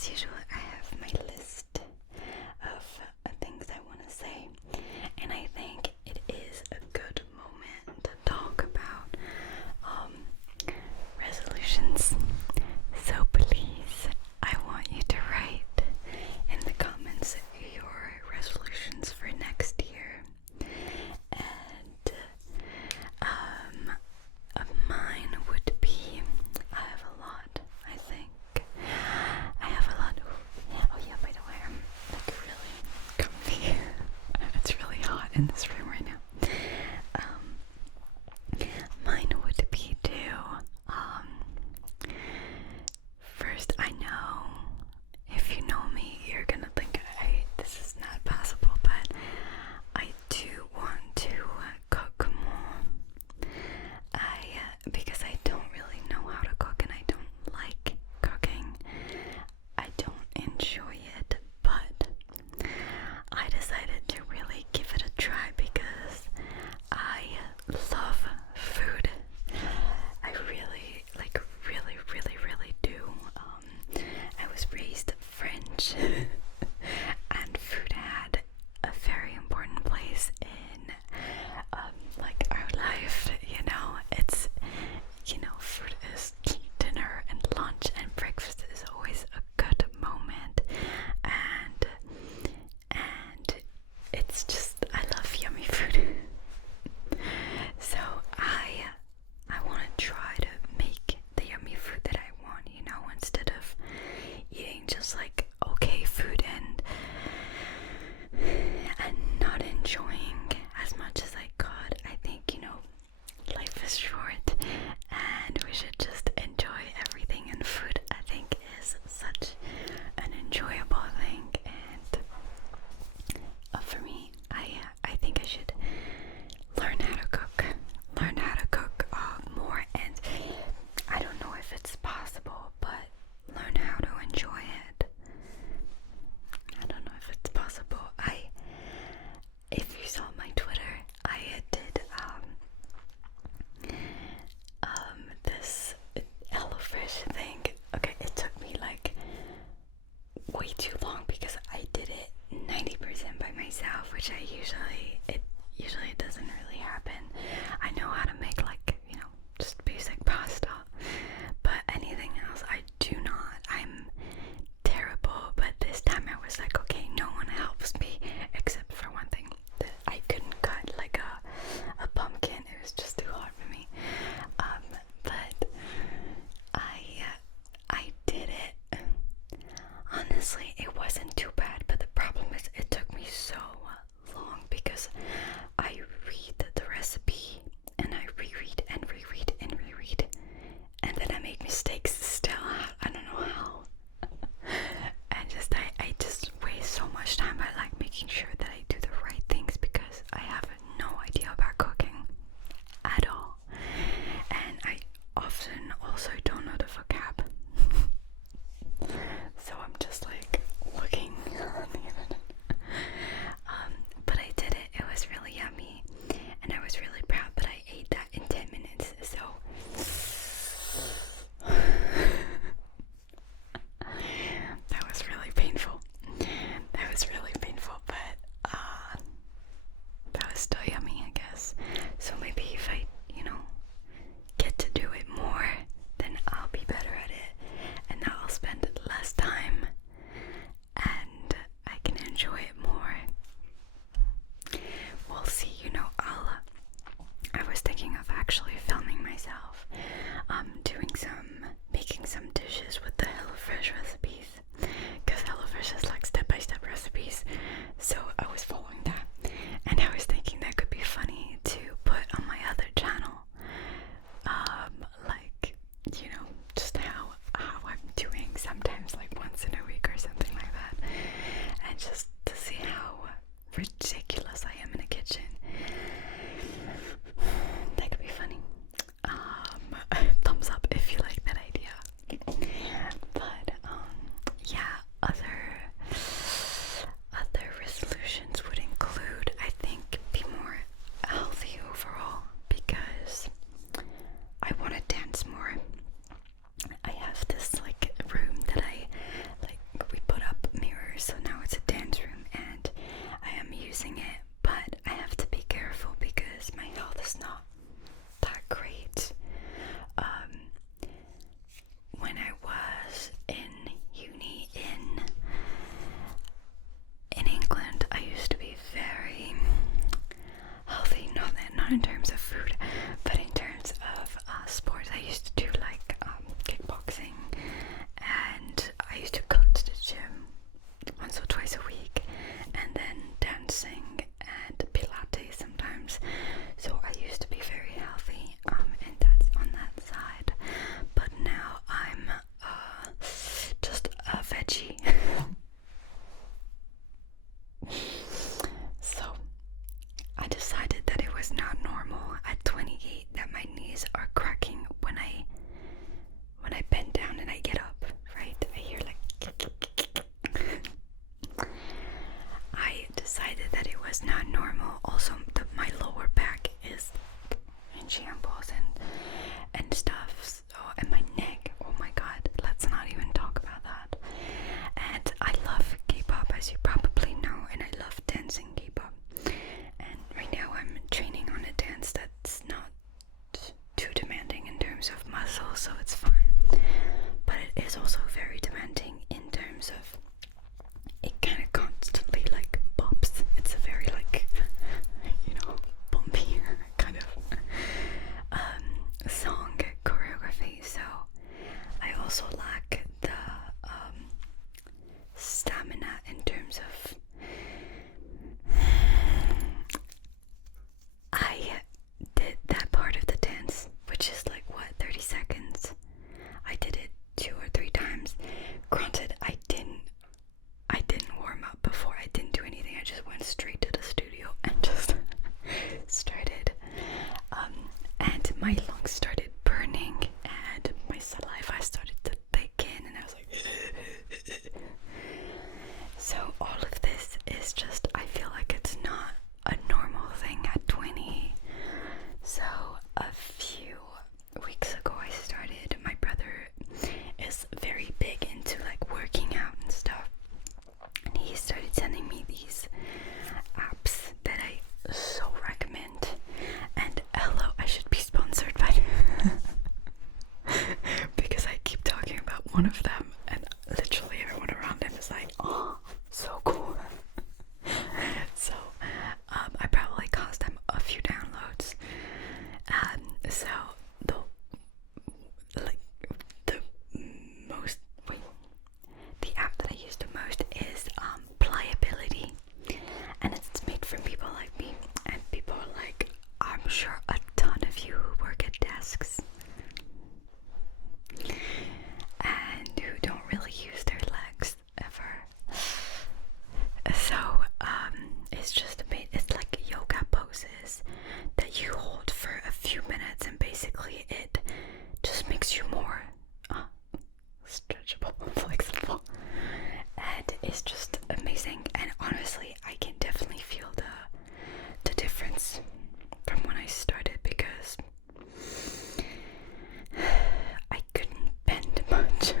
as usual, I have my list of things I want to say, and I think it is a good moment to talk about resolutions. So please, I want you to write in the comments your resolutions for next year. And mine would be, I have a lot, I think. I have a lot. Oh yeah, by the way, I'm like really comfy. It's really hot in this room right now. Mine would be to, first, I know, if you know me, you're gonna think this is not possible, but I do want to cook more. Because I don't really know how to cook and I don't like cooking. I don't enjoy it, but I decided to really give it a try because is also very demanding in terms of it kind of constantly like pops. It's a very like, you know, bumpy kind of song choreography, so I also lack the stamina in terms of I did that part of the dance, which is like what, 30 seconds. I did it 2 or 3 times. Granted, I didn't warm up before. I didn't do anything. I just went straight to the studio and just started. And my lungs started burning and my saliva started to thicken and I was like so all of this is just, I feel like it's not a normal thing at 20. So a few weeks ago I started. My brother is very big into like working out and stuff, and he started sending me these apps that I so recommend. And hello, I should be sponsored by because I keep talking about one of them and literally everyone around him is like, oh, so cool. So I probably cost them a few downloads. So the app that I use the most is Pliability, and it's made for people like me and people like, I'm sure, a ton of you who work at desks and who don't really use their legs ever. So it's just it's like yoga poses that you hold for a few minutes, and basically it just makes you more stretchable, flexible, and it's just amazing. And honestly, I can definitely feel the difference from when I started, because I couldn't bend much.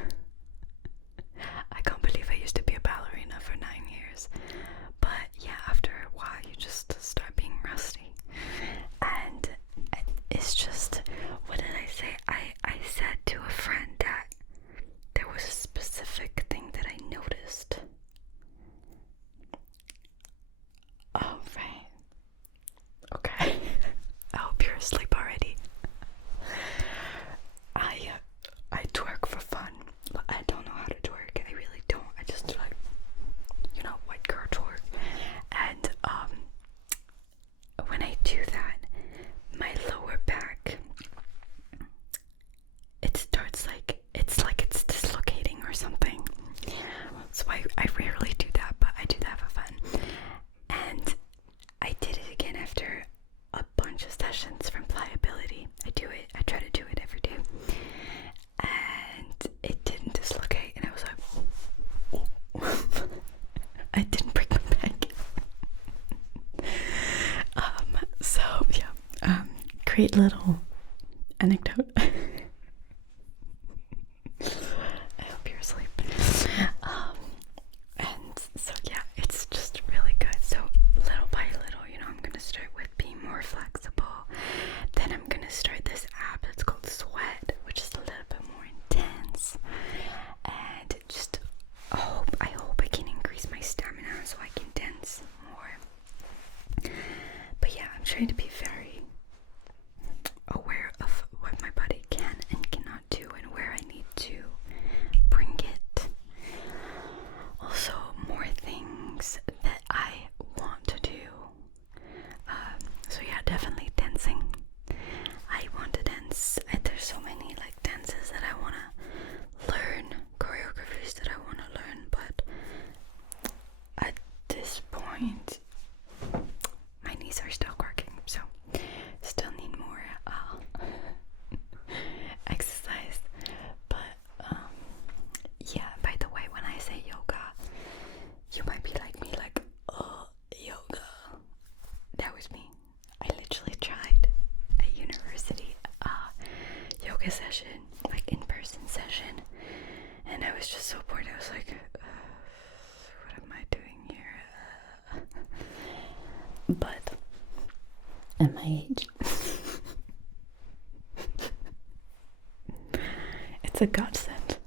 I can't believe I used to be a ballerina for 9 years, but yeah, after a while you just start being rusty. And it's just, what did I say? I said to a friend that there was a specific thing that I noticed. Oh, right. Okay. I hope you're asleep already. I twerk for fun. I don't know how to twerk. I really don't. I just do like, you know, white girl twerk. And when I do that, my lower back, it starts like it's dislocating or something. So I rarely do that, but I do that for fun. And I did it again after a bunch of sessions from Pliability. I try to do it every day. And it didn't dislocate, and I was like, oh. I didn't break my back. So yeah, great little anecdote. I hope you're asleep. And so yeah, it's just really good. So little by little, you know, I'm gonna start with being more flexible. Then I'm gonna start this app that's called Sweat, which is a little bit more intense. And just I hope I can increase my stamina so I can dance more. But yeah, I'm trying to be very aware of what my body can and cannot do and where I need to bring it. Also, more things that I want to do. So yeah, definitely dancing. I want to dance. There's so many like dances that I want to learn, choreographies that I want to learn, but at this point my knees are still working, so still need more exercise. But yeah, by the way, when I say yoga, you might be like me, like, oh, yoga. That was me. I literally tried a university yoga session, like in-person session, and I was just so bored. I was like, what am I doing here? But at my age, it's a godsend.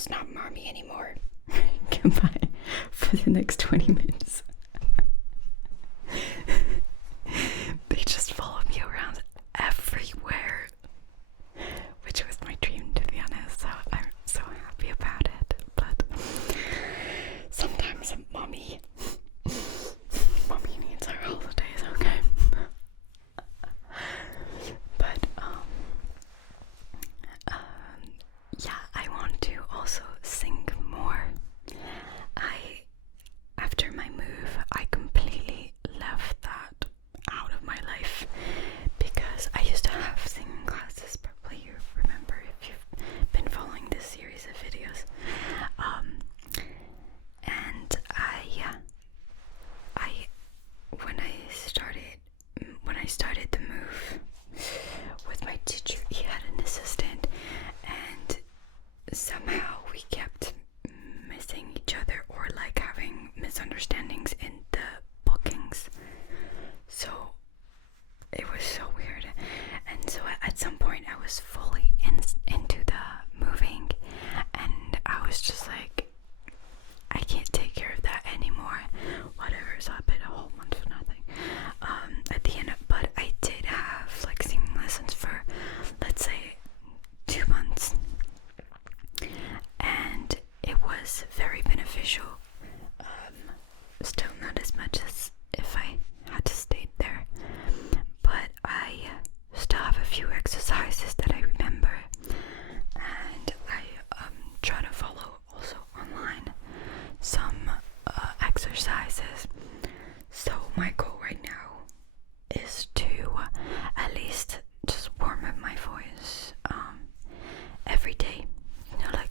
is not mommy anymore. Goodbye for the next 20 minutes. They just follow me around everywhere, which was my dream, to be honest, so I'm so happy about it. But sometimes mommy needs her holidays, okay? But yeah, I want to also sing more. After my move, I completely left that out of my life because I used to have singing classes. Probably you remember if you've been following this series of videos. And when I started the move with my teacher, he had an assistant, and somehow we kept missing each other or like having misunderstandings in the bookings. So it was so weird. And so at some point I was fully into the moving, and I was just like, I can't take care of that anymore. Whatever, so I paid a whole month for nothing. At the end, but I did have like singing lessons for, let's say, 2 months, and it was very beneficial. Still not as much as if I had to stay there, but I still have a few exercises that I remember, and I try to follow also online some exercises. So my goal right now is to at least just warm up my voice every day, you know, like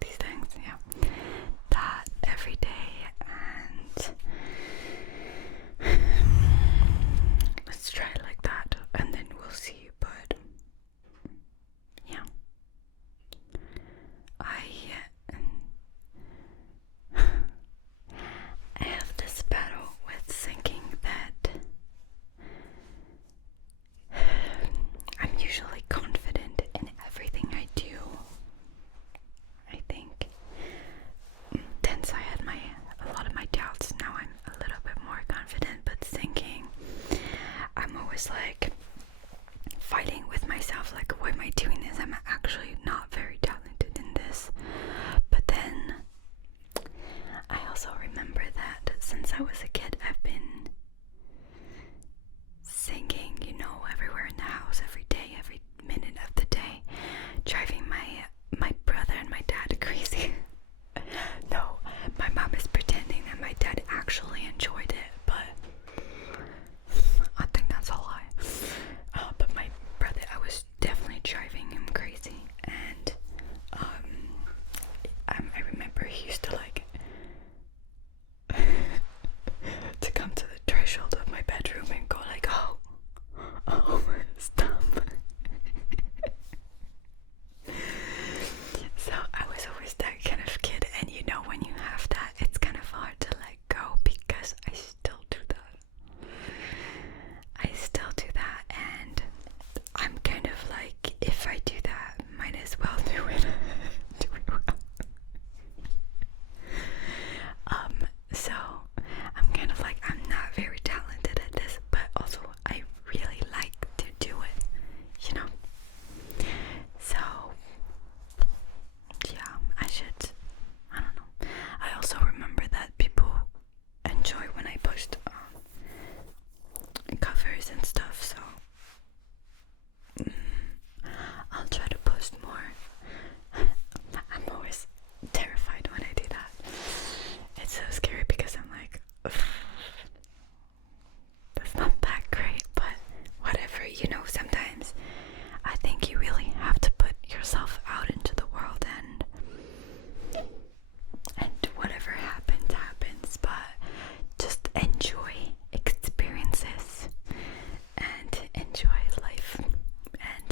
these things, yeah, that every day. And let's try it like that, and then we'll see. But yeah, I have this battle with thinking that I'm usually confident in everything I do. I think since I had a lot of my doubts, now I'm a little bit more confident, but thinking I'm always like fighting with myself, like, why am I doing this? I'm actually not very talented in this. But then I also remember that since I was a kid, I've been singing, you know, everywhere in the house, every day, every minute of the day, driving my brother and my dad crazy. No, my mom is pretending that my dad actually enjoyed it, but I think that's a lie. But my brother, I was definitely driving him crazy, and I remember he used to like to come to the threshold of my bedroom and go like, oh, stop. So I was always that kind of kid, and you know, when you have that, it's kind of hard to let go because I still do that. And I'm kind of like, if I do that, might as well do it. Do it well. So I'm kind of like, I'm not very talented at this, but also I really like to do it, you know? So yeah, I don't know. I also remember that people enjoy when I post covers and stuff, so I'll try to post more. I'm always terrified when I do that. It's so scary because I'm like, that's not that great, but whatever, you know, sometimes I think you really have to put yourself out into the world, and whatever happens, but just enjoy experiences and enjoy life and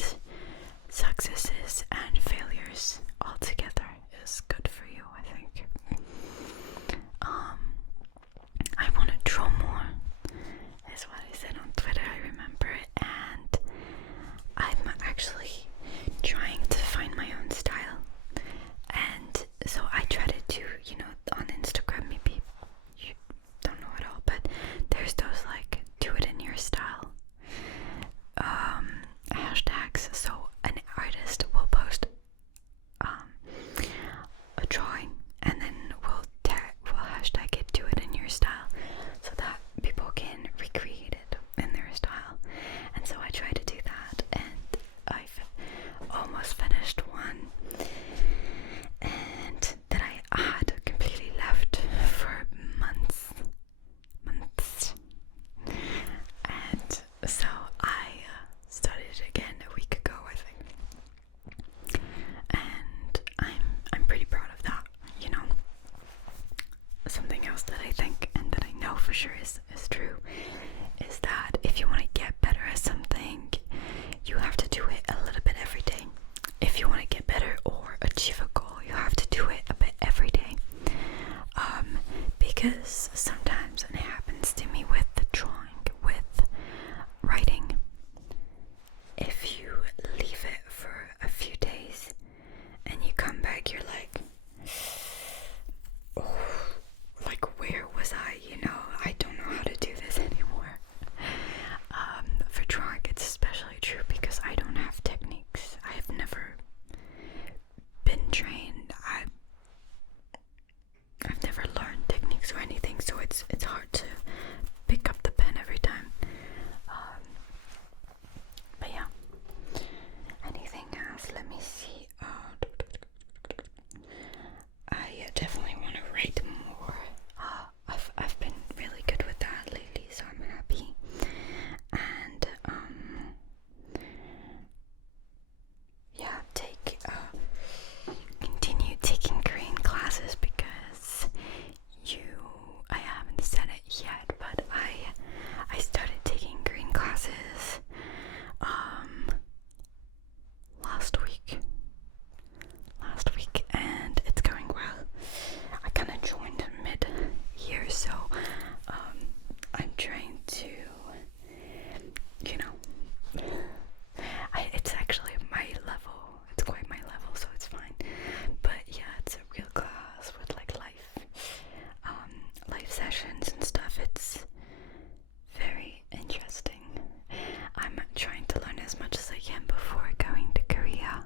much as I can before going to Korea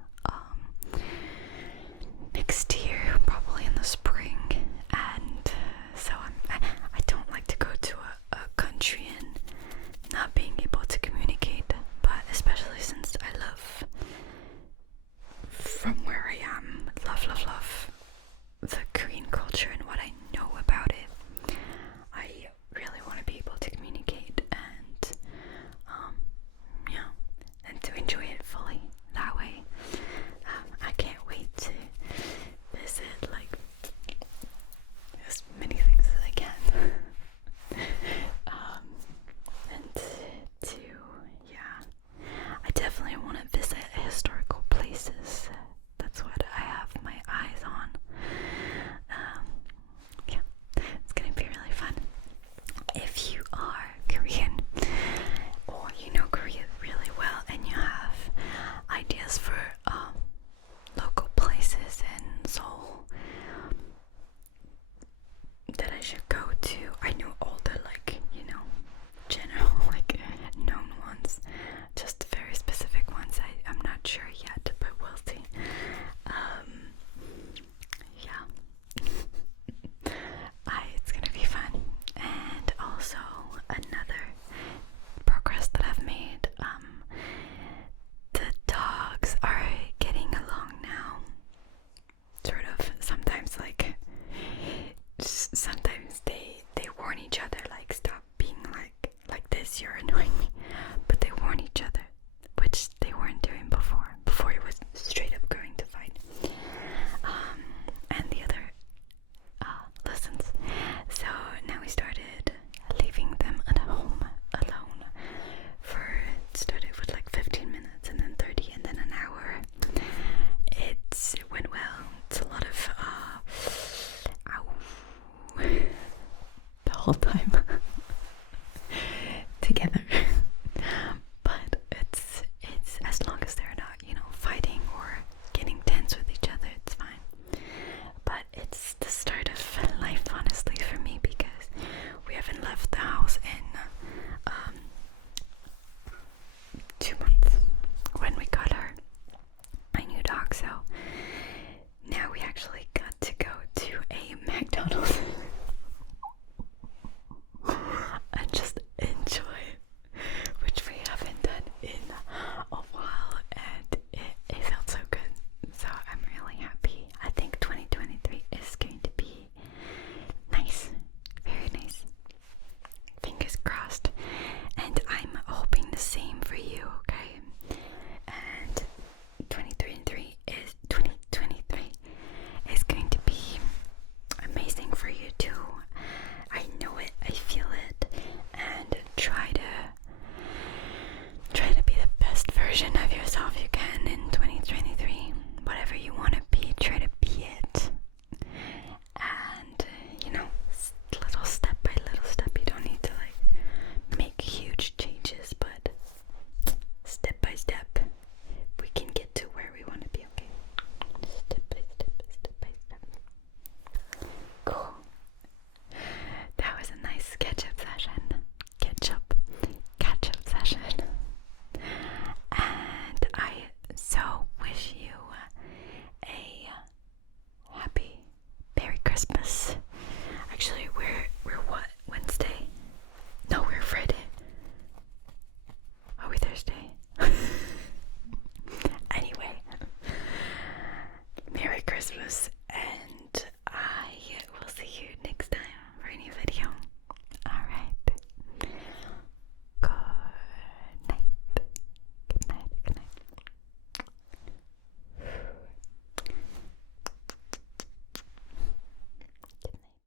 next year, probably in the spring. And so I don't like to go to a country and not being able to communicate, but especially since I love, from where I am, love the Korean culture and what I know about it. I really want to be able to communicate and and to enjoy it fully that way. I can't wait to visit like as many things as I can. And to I definitely want to visit historical places. That's what I have my eyes on. It's gonna be really fun. If you are Korean or you know Korea really well and you have ideas for local places in Seoul that I should go to, I know all the general known ones, just very specific ones I'm not sure yet, but we'll see. It's gonna be fun. And also another progress that I've made, the dogs are getting along now, sort of. Sometimes they warn each other, like, stop being like this, you're annoying me, but they warn each other, which they weren't doing before it was straight up going to fight. And the other lessons, so now we started leaving them at home alone it started with like 15 minutes and then 30 and then an hour. It went well. It's a lot of the whole time.